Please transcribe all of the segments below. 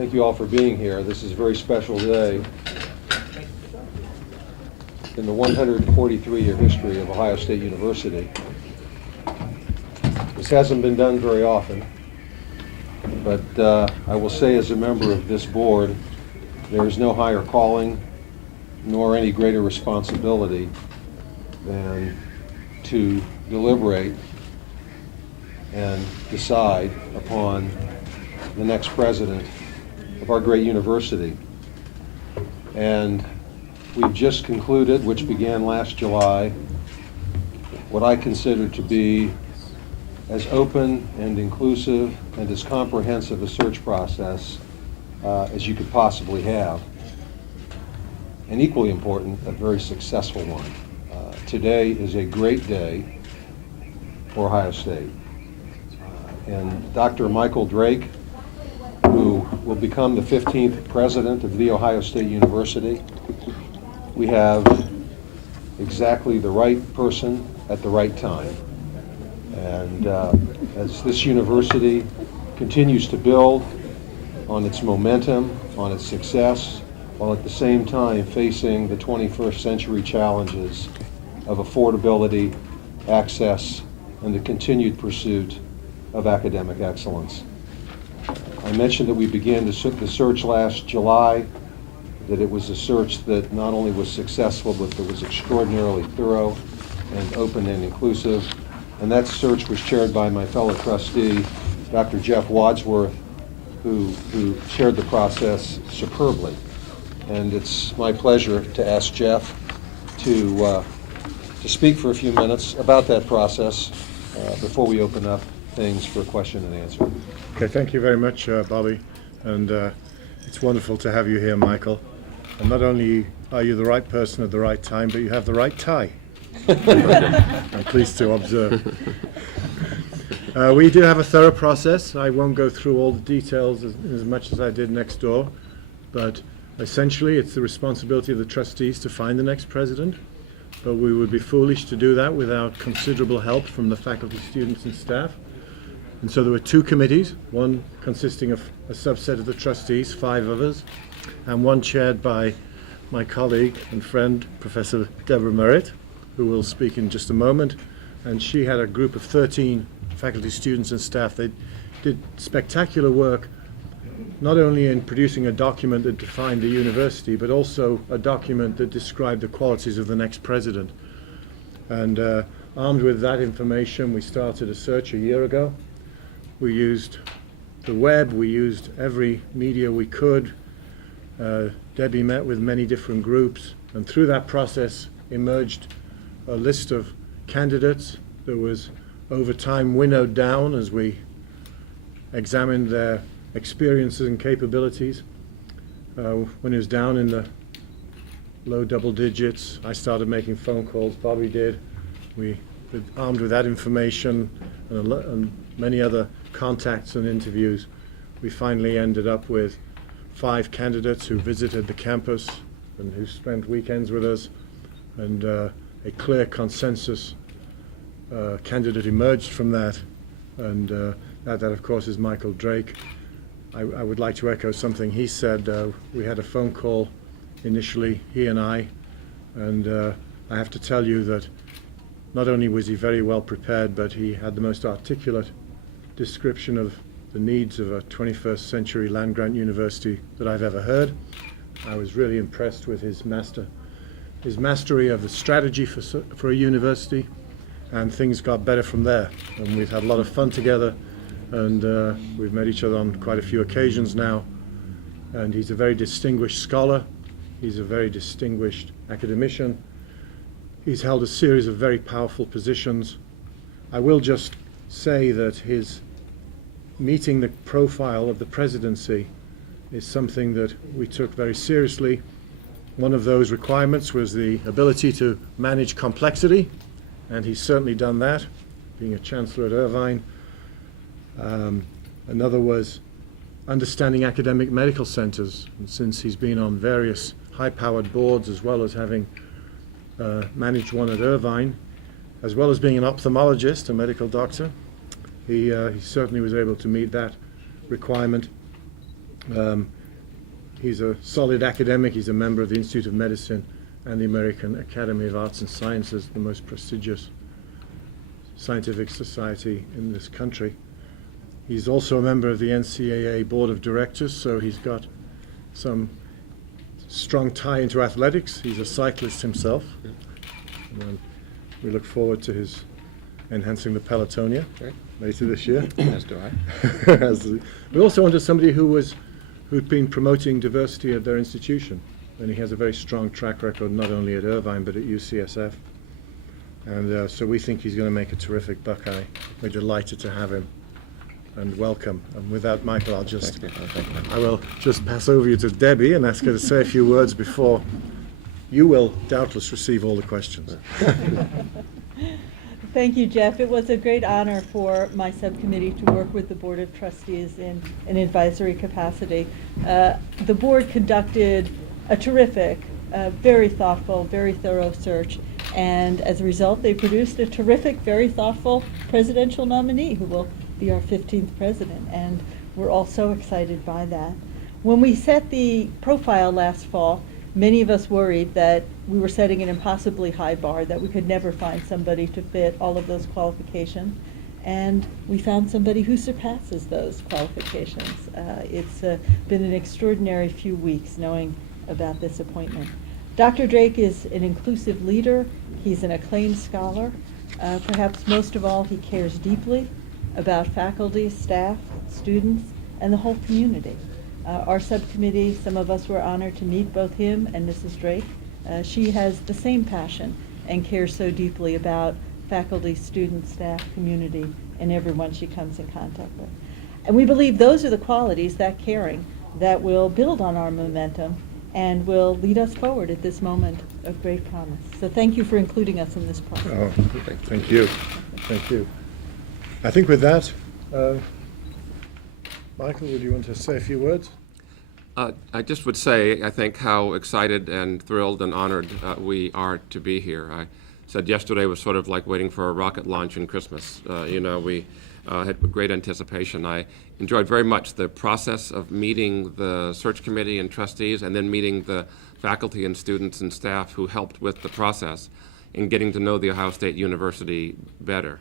Thank you all for being here. This is a very special day in the 143-year history of Ohio State University. This hasn't been done very often, but I will say as a member of this board, there is no higher calling nor any greater responsibility than to deliberate and decide upon the next president of our great university. And we've just concluded, which began last July, what I consider to be as open and inclusive and as comprehensive a search process as you could possibly have. And equally important, a very successful one. Today is a great day for Ohio State. And Dr. Michael Drake, who will become the 15th president of The Ohio State University, we have exactly the right person at the right time. And as this university continues to build on its momentum, on its success, while at the same time facing the 21st century challenges of affordability, access, and the continued pursuit of academic excellence. I mentioned that we began the search last July, that it was a search that not only was successful, but that was extraordinarily thorough and open and inclusive. And that search was chaired by my fellow trustee, Dr. Jeff Wadsworth, who chaired the process superbly. And it's my pleasure to ask Jeff to speak for a few minutes about that process before we open up things for question and answer. Okay, thank you very much, Bobby. And it's wonderful to have you here, Michael. And not only are you the right person at the right time, but you have the right tie. I'm pleased to observe. We do have a thorough process. I won't go through all the details as much as I did next door, but essentially it's the responsibility of the trustees to find the next president, but we would be foolish to do that without considerable help from the faculty, students, and staff. And so there were two committees, one consisting of a subset of the trustees, 5 of us, and one chaired by my colleague and friend, Professor Deborah Merritt, who will speak in just a moment. And she had a group of 13 faculty, students, and staff. They did spectacular work, not only in producing a document that defined the university, but also a document that described the qualities of the next president. And armed with that information, we started a search a year ago. We used the web, we used every media we could. Debbie met with many different groups, and through that process emerged a list of candidates that was over time winnowed down as we examined their experiences and capabilities. When it was down in the low double digits, I started making phone calls, Bobby did. We, armed with that information and many other contacts and interviews, we finally ended up with 5 candidates who visited the campus and who spent weekends with us, and a clear consensus candidate emerged from that, and that of course is Michael Drake. I would like to echo something he said. We had a phone call initially, he and I have to tell you that not only was he very well prepared, but he had the most articulate description of the needs of a 21st century land-grant university that I've ever heard. I was really impressed with his mastery of the strategy for a university, and things got better from there. And we've had a lot of fun together, and we've met each other on quite a few occasions now. And he's a very distinguished scholar. He's a very distinguished academician. He's held a series of very powerful positions. I will just say that his meeting the profile of the presidency is something that we took very seriously. One of those requirements was the ability to manage complexity, and he's certainly done that, being a chancellor at Irvine. Another was understanding academic medical centers, and since he's been on various high-powered boards, as well as having managed one at Irvine, as well as being an ophthalmologist, a medical doctor, he certainly was able to meet that requirement. He's a solid academic. He's a member of the Institute of Medicine and the American Academy of Arts and Sciences, the most prestigious scientific society in this country. He's also a member of the NCAA Board of Directors, so he's got some strong tie into athletics. He's a cyclist himself. And we look forward to his enhancing the pelotonia later this year. As do I. We also wanted somebody who'd been promoting diversity at their institution, and he has a very strong track record not only at Irvine but at UCSF. And so we think he's going to make a terrific Buckeye. We're delighted to have him. And welcome. And with that, Michael, I will just pass over you to Debbie and ask her to say a few words before you will doubtless receive all the questions. Thank you, Jeff. It was a great honor for my subcommittee to work with the Board of Trustees in an advisory capacity. The board conducted a terrific, very thoughtful, very thorough search, and as a result, they produced a terrific, very thoughtful presidential nominee who will be our 15th president, and we're all so excited by that. When we set the profile last fall, many of us worried that we were setting an impossibly high bar, that we could never find somebody to fit all of those qualifications, and we found somebody who surpasses those qualifications. It's been an extraordinary few weeks knowing about this appointment. Dr. Drake is an inclusive leader. He's an acclaimed scholar. Perhaps most of all, he cares deeply about faculty, staff, students, and the whole community. Our subcommittee, some of us were honored to meet both him and Mrs. Drake. She has the same passion and cares so deeply about faculty, students, staff, community, and everyone she comes in contact with. And we believe those are the qualities, that caring, that will build on our momentum and will lead us forward at this moment of great promise. So thank you for including us in this process. Oh, thank you. Thank you. I think with that, Michael, would you want to say a few words? I just would say, I think, how excited and thrilled and honored we are to be here. I said yesterday was sort of like waiting for a rocket launch in Christmas. We had great anticipation. I enjoyed very much the process of meeting the search committee and trustees, and then meeting the faculty and students and staff who helped with the process in getting to know the Ohio State University better.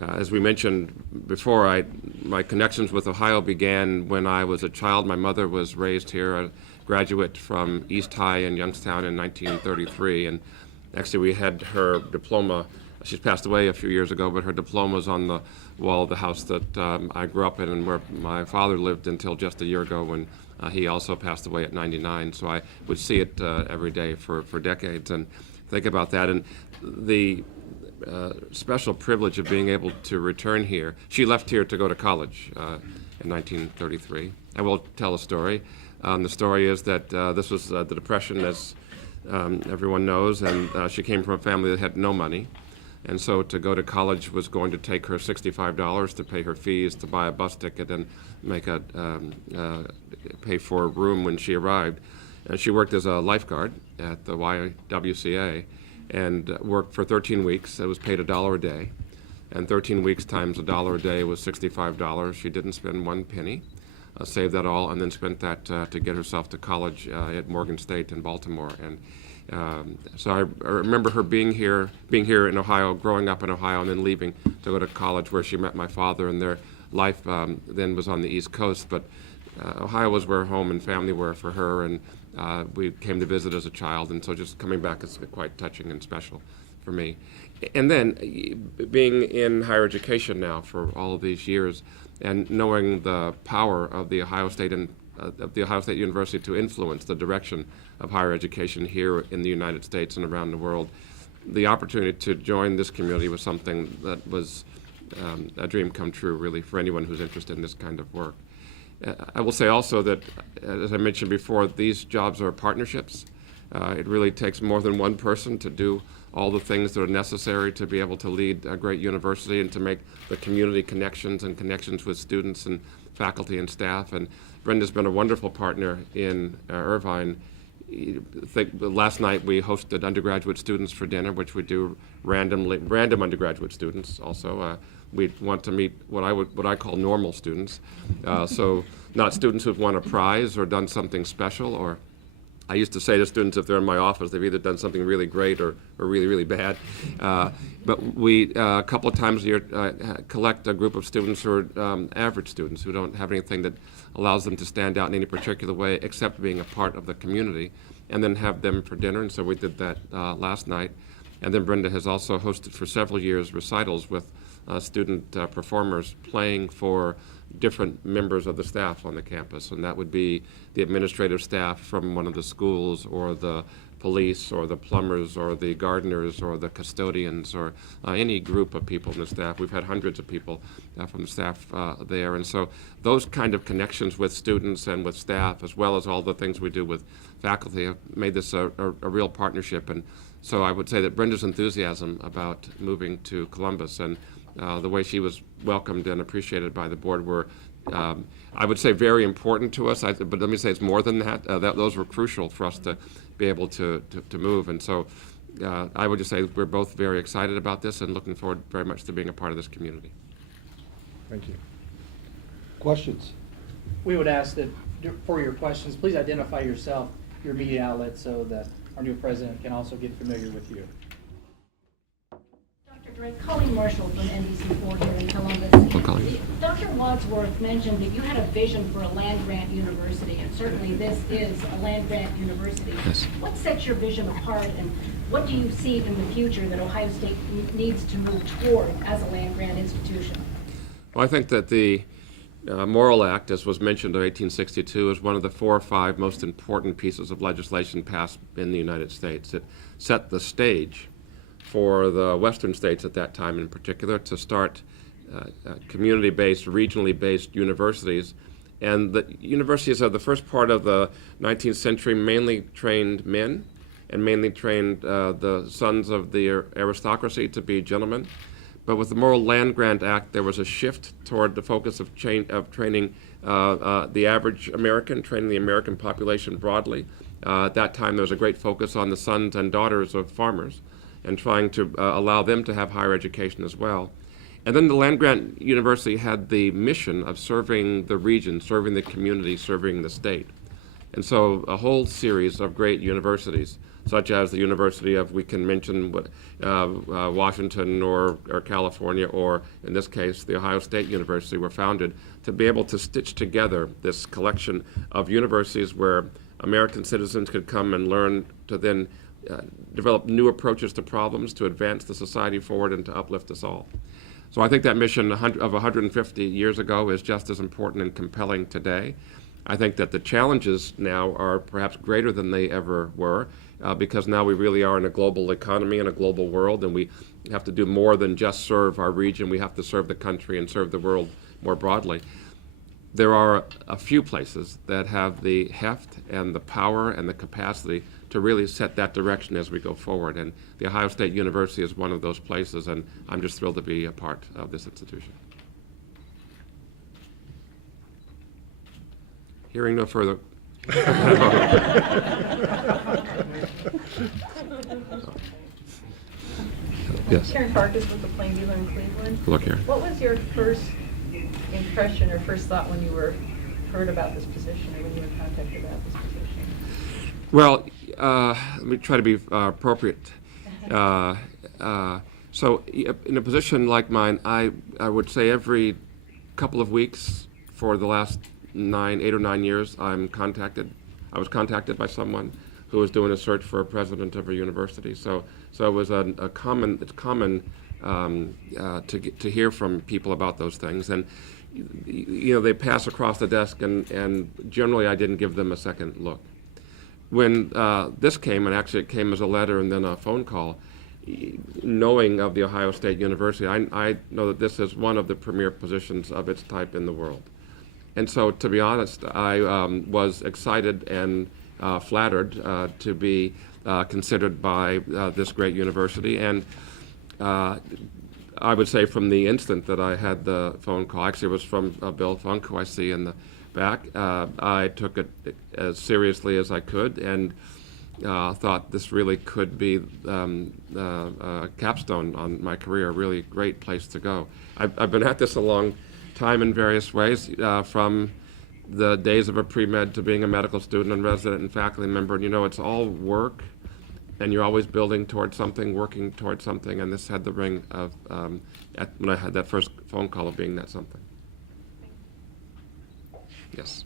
As we mentioned before, my connections with Ohio began when I was a child. My mother was raised here, a graduate from East High in Youngstown in 1933, and actually we had her diploma. She's passed away a few years ago, but her diploma was on the wall of the house that I grew up in and where my father lived until just a year ago when he also passed away at 99. So I would see it every day for decades and think about that. And the special privilege of being able to return here. She left here to go to college in 1933. I will tell a story. The story is that this was the Depression, as everyone knows, and she came from a family that had no money. And so to go to college was going to take her $65 to pay her fees, to buy a bus ticket, and make pay for a room when she arrived. And she worked as a lifeguard at the YWCA and worked for 13 weeks. It was paid $1 a day. And 13 weeks times $1 a day was $65. She didn't spend one penny, saved that all, and then spent that to get herself to college at Morgan State in Baltimore. And so I remember her being here in Ohio, growing up in Ohio, and then leaving to go to college where she met my father, and their life then was on the East Coast. But Ohio was where home and family were for her, and we came to visit as a child, and so just coming back is quite touching and special for me. And then being in higher education now for all of these years, and knowing the power of the Ohio State and of the Ohio State University to influence the direction of higher education here in the United States and around the world, the opportunity to join this community was something that was a dream come true, really, for anyone who's interested in this kind of work. I will say also that, as I mentioned before, these jobs are partnerships. It really takes more than one person to do all the things that are necessary to be able to lead a great university and to make the community connections and connections with students and faculty and staff. And Brenda's been a wonderful partner in Irvine. Last night we hosted undergraduate students for dinner, which we do random undergraduate students also. we want to meet what I call normal students. So not students who've won a prize or done something special, or I used to say to students, if they're in my office, they've either done something really great or really, really bad. But we, a couple of times a year, collect a group of students who are average students who don't have anything that allows them to stand out in any particular way except being a part of the community, and then have them for dinner. And so we did that last night. And then Brenda has also hosted for several years recitals with student performers playing for different members of the staff on the campus, and that would be the administrative staff from one of the schools, or the police, or the plumbers, or the gardeners, or the custodians, or any group of people in the staff. We've had hundreds of people from the staff there, and so those kind of connections with students and with staff, as well as all the things we do with faculty, have made this a real partnership. And so I would say that Brenda's enthusiasm about moving to Columbus and the way she was welcomed and appreciated by the board were, I would say, very important to us. But let me say it's more than that. Those were crucial for us to be able to move. And so I would just say we're both very excited about this and looking forward very much to being a part of this community. Thank you. Questions? We would ask that for your questions, please identify yourself, your media outlet, so that our new president can also get familiar with you. Dr. Drake, Colleen Marshall from NBC4 here in Columbus. Well, Colleen. Dr. Wadsworth mentioned that you had a vision for a land-grant university, and certainly this is a land-grant university. Yes. What sets your vision apart, and what do you see in the future that Ohio State needs to move toward as a land-grant institution? Well, I think that the Morrill Act, as was mentioned, of 1862, is one of the 4 or 5 most important pieces of legislation passed in the United States. It set the stage for the western states at that time in particular to start community-based, regionally based universities. And the universities of the first part of the 19th century mainly trained men and mainly trained the sons of the aristocracy to be gentlemen. But with the Morrill Land Grant Act, there was a shift toward the focus of training the average American, training the American population broadly. At that time, there was a great focus on the sons and daughters of farmers and trying to allow them to have higher education as well. And then the Land Grant University had the mission of serving the region, serving the community, serving the state. And so a whole series of great universities, such as the University of, we can mention Washington or California, or in this case, the Ohio State University, were founded to be able to stitch together this collection of universities where American citizens could come and learn to then develop new approaches to problems, to advance the society forward and to uplift us all. So I think that mission of 150 years ago is just as important and compelling today. I think that the challenges now are perhaps greater than they ever were, because now we really are in a global economy and a global world, and we have to do more than just serve our region. We have to serve the country and serve the world more broadly. There are a few places that have the heft and the power and the capacity to really set that direction as we go forward, and the Ohio State University is one of those places, and I'm just thrilled to be a part of this institution. Hearing no further. Yes. Karen Farkas with the Plain Dealer in Cleveland. Look here. What was your first impression or first thought when you heard about this position, or when you were contacted about this position? Well, let me try to be appropriate. So in a position like mine, I would say every couple of weeks for the last 8 or 9 years, I was contacted by someone who was doing a search for a president of a university. So it was it's common to hear from people about those things, and they pass across the desk, and generally I didn't give them a second look. When this came, and actually it came as a letter and then a phone call, knowing of the Ohio State University, I know that this is one of the premier positions of its type in the world. And so, to be honest, I was excited and flattered to be considered by this great university. And I would say from the instant that I had the phone call, actually it was from Bill Funk, who I see in the back, I took it as seriously as I could. And thought this really could be a capstone on my career, a really great place to go. I've been at this a long time in various ways, from the days of a pre-med to being a medical student and resident and faculty member. And it's all work, and you're always building towards something, working towards something, and this had the ring of, when I had that first phone call, of being that something. Yes,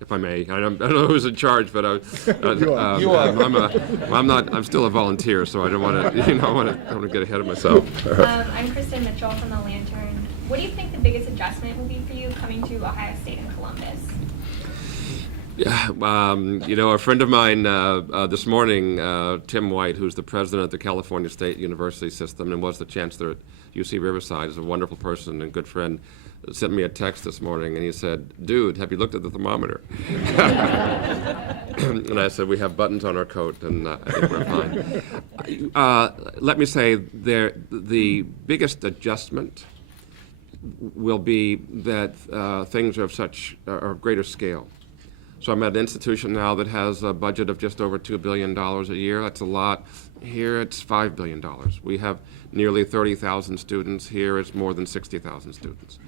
if I may. I don't know who's in charge, but You are. I'm still a volunteer, so I don't want to, I want to get ahead of myself. I'm Kristen Mitchell from the Lantern. What do you think the biggest adjustment will be for you coming to Ohio State and Columbus? Yeah, a friend of mine this morning, Tim White, who's the president of the California State University System and was the chancellor at UC Riverside, is a wonderful person and good friend, sent me a text this morning, and he said, "Dude, have you looked at the thermometer?" And I said, "We have buttons on our coat, and I think we're fine." Let me say, the biggest adjustment will be that things are of greater scale. So I'm at an institution now that has a budget of just over $2 billion a year. That's a lot. Here it's $5 billion. We have nearly 30,000 students. Here it's more than 60,000 students.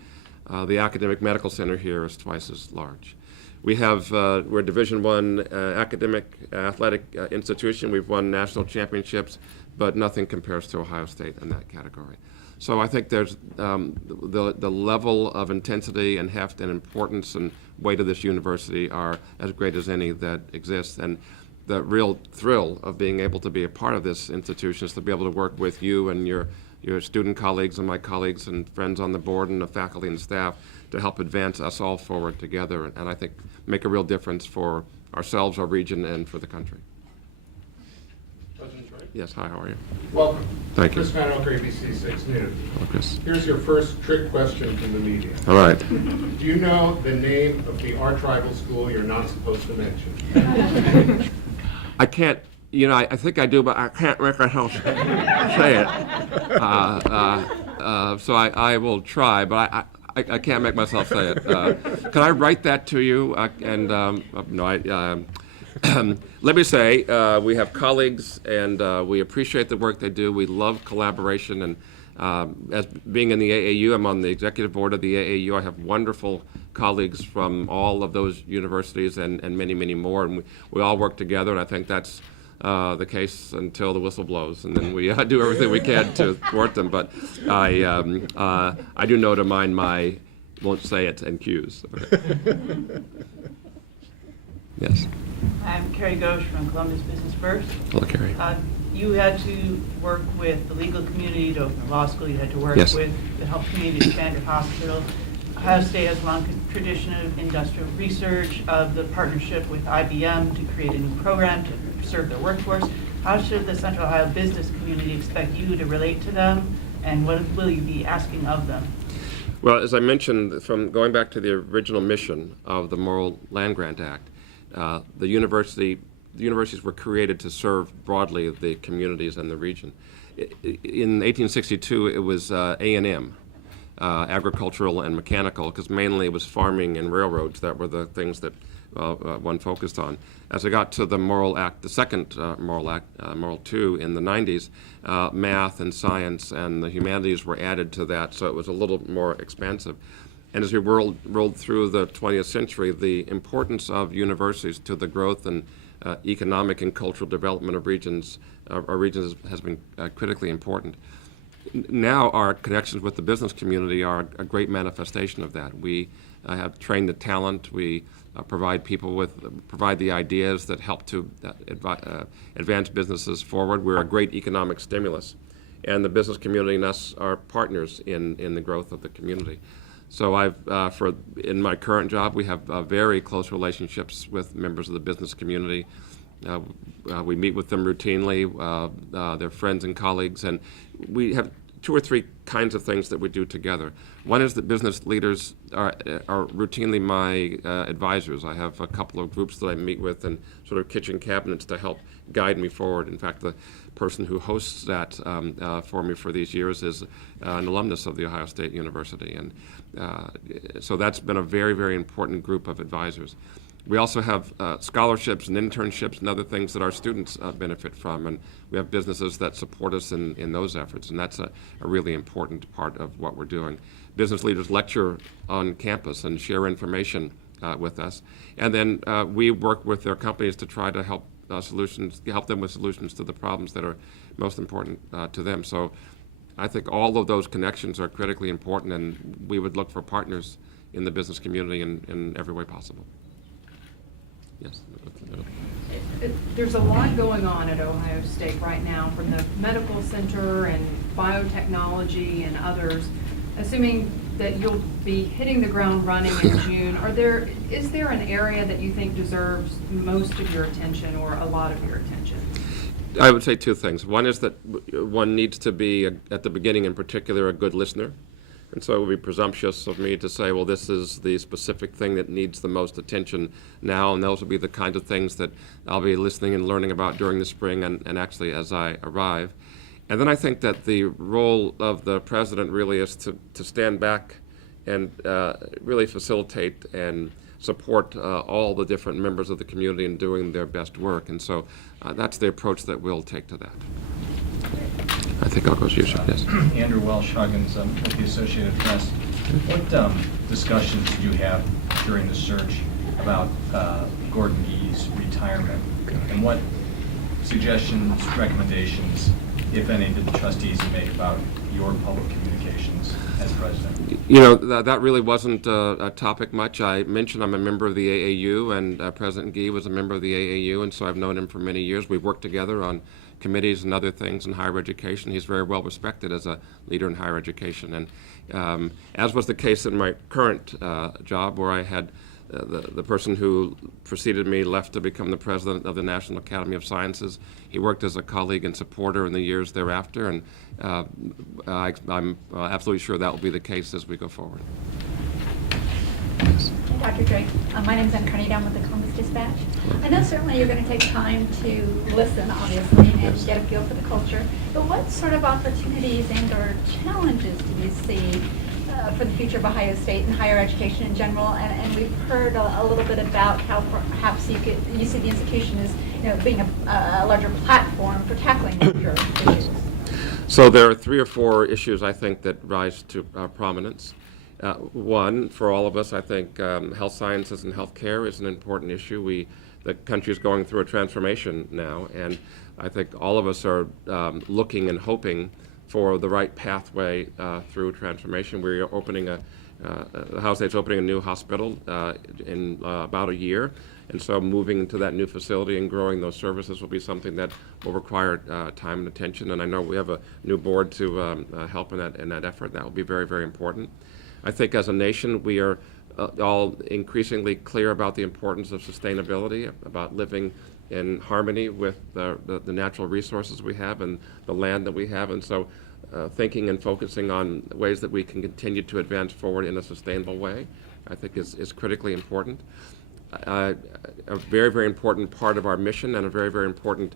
The academic medical center here is twice as large. We have, we're a Division I academic athletic institution. We've won national championships, but nothing compares to Ohio State in that category. So I think there's the level of intensity and heft and importance and weight of this university are as great as any that exists. And the real thrill of being able to be a part of this institution is to be able to work with you and your student colleagues and my colleagues and friends on the board and the faculty and staff to help advance us all forward together, and I think make a real difference for ourselves, our region, and for the country. President Drake? Yes, hi, how are you? Welcome. Thank you. Chris Van Oak, ABC 6 News. Hello, Chris. Here's your first trick question from the media. All right. Do you know the name of the arch-rival school you're not supposed to mention? I can't, I think I do, but I can't make myself say it. So I will try, but I can't make myself say it. Can I write that to you? Let me say, we have colleagues, and we appreciate the work they do. We love collaboration, and as being in the AAU, I'm on the executive board of the AAU. I have wonderful colleagues from all of those universities and many, many more, and we all work together, and I think that's the case until the whistle blows, and then we do everything we can to thwart them. But I do know to mind my won't say it and cues. Okay. Yes. I'm Carrie Ghosh from Columbus Business First. Hello, Carrie. You had to work with the legal community to open a law school. You had to work Yes. with the health community to expand your hospital. Ohio State has a long tradition of industrial research, of the partnership with IBM to create a new program to serve their workforce. How should the Central Ohio business community expect you to relate to them, and what will you be asking of them? Well, as I mentioned, from going back to the original mission of the Morrill Land Grant Act, the universities were created to serve broadly the communities and the region. In 1862, it was A&M, agricultural and mechanical, because mainly it was farming and railroads that were the things that one focused on. As I got to the Morrill Act, the second Morrill Act, Morrill II in the 90s, math and science and the humanities were added to that, so it was a little more expansive. And as we rolled through the 20th century, the importance of universities to the growth and economic and cultural development of our regions has been critically important. Now our connections with the business community are a great manifestation of that. We have trained the talent. We provide the ideas that help to advance businesses forward. We're a great economic stimulus, and the business community and us are partners in the growth of the community. So in my current job, we have very close relationships with members of the business community. We meet with them routinely. They're friends and colleagues, and we have 2 or 3 kinds of things that we do together. One is that business leaders are routinely my advisors. I have a couple of groups that I meet with and sort of kitchen cabinets to help guide me forward. In fact, the person who hosts that for me for these years is an alumnus of the Ohio State University. And so that's been a very, very important group of advisors. We also have scholarships and internships and other things that our students benefit from, and we have businesses that support us in those efforts, and that's a really important part of what we're doing. Business leaders lecture on campus and share information with us, and then we work with their companies to try to help them with solutions to the problems that are most important to them. So I think all of those connections are critically important, and we would look for partners in the business community in every way possible. Yes. There's a lot going on at Ohio State right now, from the medical center and biotechnology and others. Assuming that you'll be hitting the ground running in June, is there an area that you think deserves most of your attention or a lot of your attention? I would say two things. One is that one needs to be, at the beginning in particular, a good listener. And so it would be presumptuous of me to say, well, this is the specific thing that needs the most attention now, and those will be the kinds of things that I'll be listening and learning about during the spring and actually as I arrive. And then I think that the role of the president really is to stand back and really facilitate and support all the different members of the community in doing their best work. And so that's the approach that we'll take to that. I think I'll go to you, sir. Yes. Andrew Welsh Huggins with the Associated Press. What discussions did you have during the search about Gordon Gee's retirement? And what suggestions, recommendations, if any, did the trustees make about your public communications as president? You know, that really wasn't a topic much. I mentioned I'm a member of the AAU, and President Gee was a member of the AAU, and so I've known him for many years. We've worked together on committees and other things in higher education. He's very well respected as a leader in higher education. And as was the case in my current job, where I had the person who preceded me left to become the president of the National Academy of Sciences. He worked as a colleague and supporter in the years thereafter, and I'm absolutely sure that will be the case as we go forward. Dr. Drake, my name is Encarnita. I'm with the Columbus Dispatch. I know certainly you're going to take time to listen, obviously, and get a feel for the culture, but what sort of opportunities and or challenges do you see for the future of Ohio State and higher education in general? And we've heard a little bit about how perhaps you see the institution as being a larger platform for tackling major issues. So there are 3 or 4 issues I think that rise to prominence. One, for all of us, I think health sciences and health care is an important issue. The country is going through a transformation now, and I think all of us are looking and hoping for the right pathway through transformation. We're opening the Ohio State's opening a new hospital in about a year, and so moving into that new facility and growing those services will be something that will require time and attention. And I know we have a new board to help in that effort. That will be very, very important. I think as a nation, we are all increasingly clear about the importance of sustainability, about living in harmony with the natural resources we have and the land that we have. And so thinking and focusing on ways that we can continue to advance forward in a sustainable way, I think is critically important. A very, very important part of our mission and a very, very important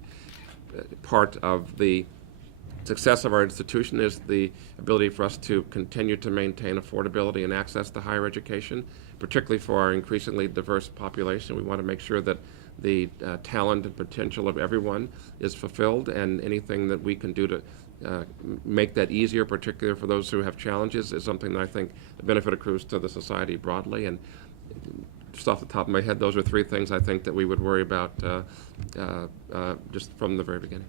part of the success of our institution is the ability for us to continue to maintain affordability and access to higher education, particularly for our increasingly diverse population. We want to make sure that the talent and potential of everyone is fulfilled, and anything that we can do to make that easier, particularly for those who have challenges, is something that I think the benefit accrues to the society broadly. And just off the top of my head, those are 3 things I think that we would worry about just from the very beginning.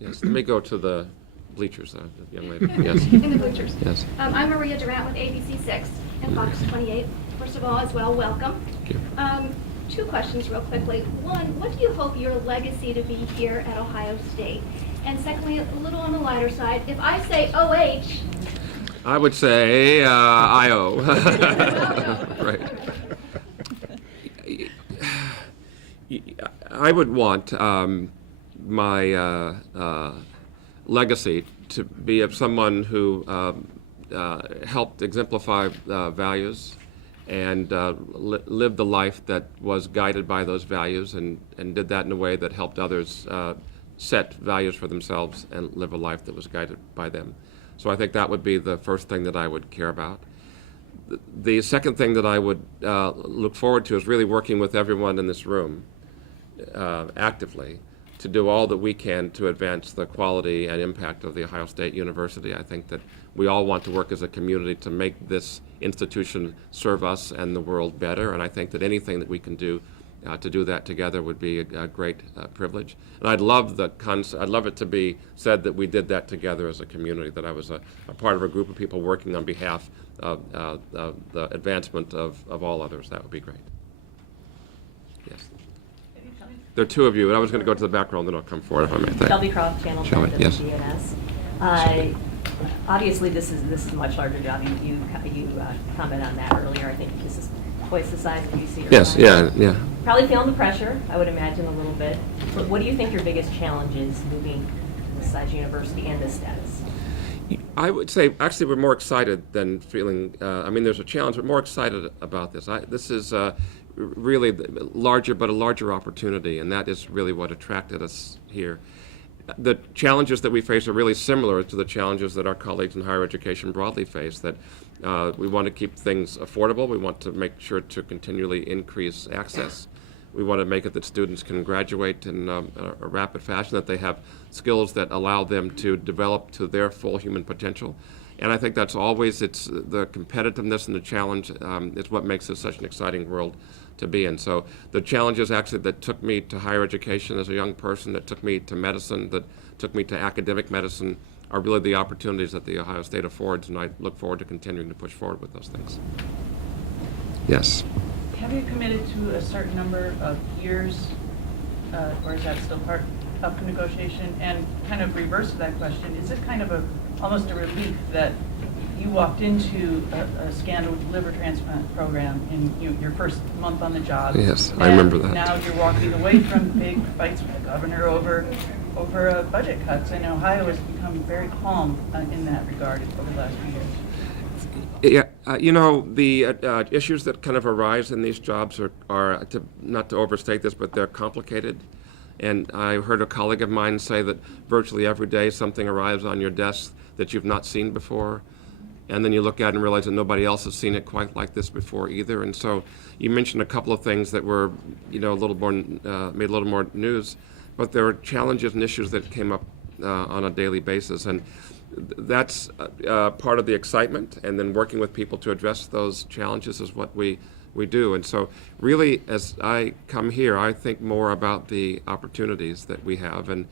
Yes, let me go to the bleachers, the young lady. Yes. In the bleachers. Yes. I'm Maria Durant with ABC 6 and Fox 28. First of all, as well, welcome. Thank you. 2 questions real quickly. One, what do you hope your legacy to be here at Ohio State? And secondly, a little on the lighter side, if I say OH... I would say IO. Right. I would want my legacy to be of someone who helped exemplify values and lived the life that was guided by those values and did that in a way that helped others set values for themselves and live a life that was guided by them. So I think that would be the first thing that I would care about. The second thing that I would look forward to is really working with everyone in this room actively to do all that we can to advance the quality and impact of the Ohio State University. I think that we all want to work as a community to make this institution serve us and the world better, and I think that anything that we can do to do that together would be a great privilege. And I'd love it to be said that we did that together as a community, that I was a part of a group of people working on behalf of the advancement of all others. That would be great. Yes. There are two of you, and I was going to go to the back row, and then I'll come forward if I may. Thank you. Shelby Croft, Channel 10 Shelby, yes. WGNS. Obviously, this is a much larger job. You commented on that earlier. I think this is twice the size of UC Irvine. Yes, yeah. Probably feeling the pressure, I would imagine, a little bit. But what do you think your biggest challenge is moving this size university and this status? I would say, actually, we're more excited than feeling, there's a challenge, but more excited about this. This is really larger, but a larger opportunity, and that is really what attracted us here. The challenges that we face are really similar to the challenges that our colleagues in higher education broadly face, that we want to keep things affordable, we want to make sure to continually increase access, we want to make it that students can graduate in a rapid fashion, that they have skills that allow them to develop to their full human potential. And I think that's always, it's the competitiveness and the challenge is what makes this such an exciting world to be in. So the challenges actually that took me to higher education as a young person, that took me to medicine, that took me to academic medicine, are really the opportunities that the Ohio State affords, and I look forward to continuing to push forward with those things. Yes. Have you committed to a certain number of years, or is that still part of the negotiation? And kind of reverse to that question, is it kind of almost a relief that you walked into a scandal with the liver transplant program in your first month on the job? Yes, I remember that. Now you're walking away from big fights with the governor over budget cuts, and Ohio has become very calm in that regard over the last few years. Yeah, the issues that kind of arise in these jobs are not to overstate this, but they're complicated. And I heard a colleague of mine say that virtually every day something arrives on your desk that you've not seen before. And then you look at it and realize that nobody else has seen it quite like this before either. And so you mentioned a couple of things that were, a little more, made a little more news, but there are challenges and issues that came up on a daily basis. And that's part of the excitement, and then working with people to address those challenges is what we do. And so really, as I come here, I think more about the opportunities that we have. And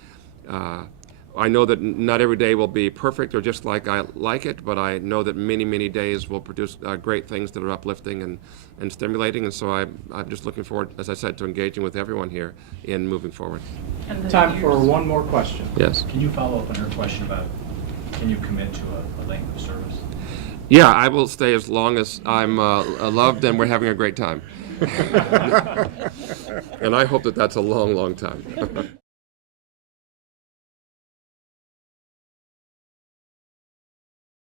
I know that not every day will be perfect or just like I like it, but I know that many, many days will produce great things that are uplifting and stimulating. And so I'm just looking forward, as I said, to engaging with everyone here in moving forward. Time for one more question. Yes. Can you follow up on her question about, can you commit to a length of service? Yeah, I will stay as long as I'm loved and we're having a great time. And I hope that that's a long, long time.